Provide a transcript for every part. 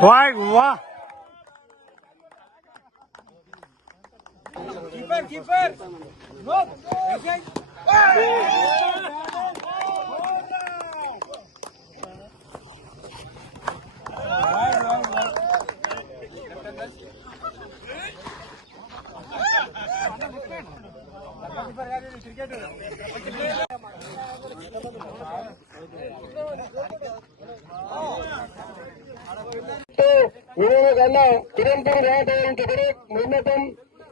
वाह वाह keeper keeper Thank you. వినోద కన్నా కిరంపూర్ రావడానికి ఒకటే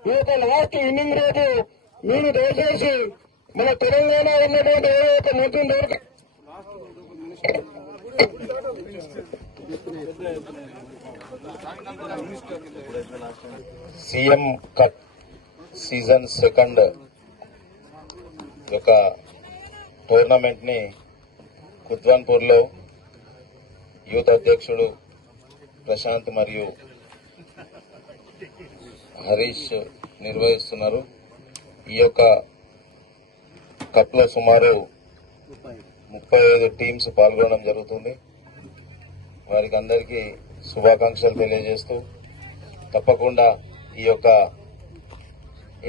ఈ యొక్క లాస్ట్ ఇన్నింగ్ రోజు మీరు దయచేసి మన తెలంగాణ ఉన్నటువంటి ఏ యొక్క మంత్రి దొరక సీఎం కట్ సీజన్ సెకండ్ యొక్క టోర్నమెంట్ని కుద్వాన్పూర్లో యూత్ అధ్యక్షుడు ప్రశాంత్ మరియు హరీష్ నిర్వహిస్తున్నారు. ఈ యొక్క కప్లో సుమారు ముప్పై ఐదు టీమ్స్ పాల్గొనడం జరుగుతుంది. వారికి అందరికీ శుభాకాంక్షలు తెలియజేస్తూ తప్పకుండా ఈ యొక్క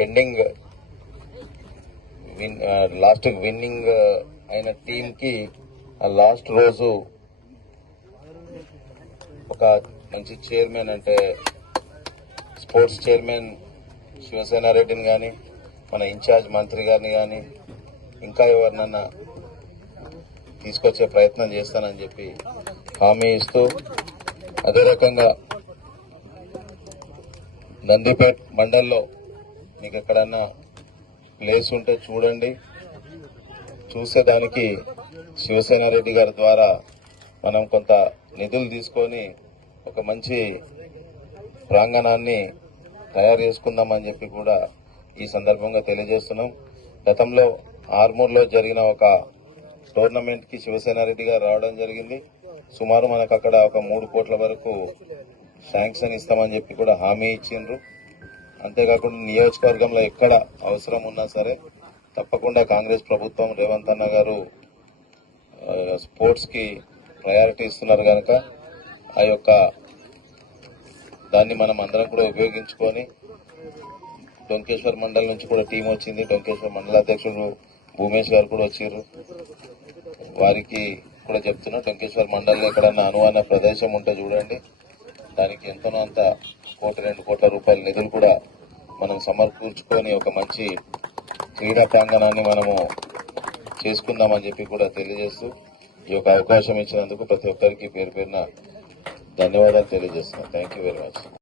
ఎండింగ్ విన్ లాస్ట్ విన్నింగ్ అయిన టీంకి ఆ లాస్ట్ రోజు ఒక మంచి చైర్మన్ అంటే స్పోర్ట్స్ చైర్మన్ శివసేన రెడ్డిని కానీ మన ఇన్ఛార్జ్ మంత్రి గారిని కానీ ఇంకా ఎవరినన్నా తీసుకొచ్చే ప్రయత్నం చేస్తానని చెప్పి హామీ ఇస్తూ అదే రకంగా నందిపేట్ మండల్లో మీకు ఎక్కడన్నా ప్లేస్ ఉంటే చూడండి. చూసేదానికి శివసేన రెడ్డి గారి ద్వారా మనం కొంత నిధులు తీసుకొని ఒక మంచి ప్రాంగణాన్ని తయారు చేసుకుందామని చెప్పి కూడా ఈ సందర్భంగా తెలియజేస్తున్నాం. గతంలో ఆర్మూర్లో జరిగిన ఒక టోర్నమెంట్కి శివసేన రెడ్డి గారు రావడం జరిగింది. సుమారు మనకు అక్కడ ఒక మూడు కోట్ల వరకు శాంక్షన్ ఇస్తామని చెప్పి కూడా హామీ ఇచ్చిండ్రు. అంతేకాకుండా నియోజకవర్గంలో ఎక్కడ అవసరం ఉన్నా సరే తప్పకుండా కాంగ్రెస్ ప్రభుత్వం రేవంత్ అన్న గారు స్పోర్ట్స్కి స్పోర్ట్స్కి ప్రయారిటీ ఇస్తున్నారు కనుక ఆ యొక్క దాన్ని మనం అందరం కూడా ఉపయోగించుకొని డొంకేశ్వర్ మండల్ నుంచి కూడా టీం వచ్చింది. డొంకేశ్వర్ మండల అధ్యక్షుడు భూమేష్ గారు కూడా వచ్చారు వారికి కూడా చెప్తున్నా డొంకేశ్వర్ మండలంలో ఎక్కడన్నా అనువైన ప్రదేశం ఉంటే చూడండి. దానికి ఎంతనో అంత కోటి రెండు కోట్ల రూపాయల నిధులు కూడా మనం సమర్పించుకొని ఒక మంచి క్రీడా ప్రాంగణాన్ని మనము చేసుకుందామని చెప్పి కూడా తెలియజేస్తూ ఈ యొక్క అవకాశం ఇచ్చినందుకు ప్రతి ఒక్కరికి పేరు పేరున ధన్యవాదాలు తెలియజేస్తున్నాను థ్యాంక్ యూ వెరీ మచ్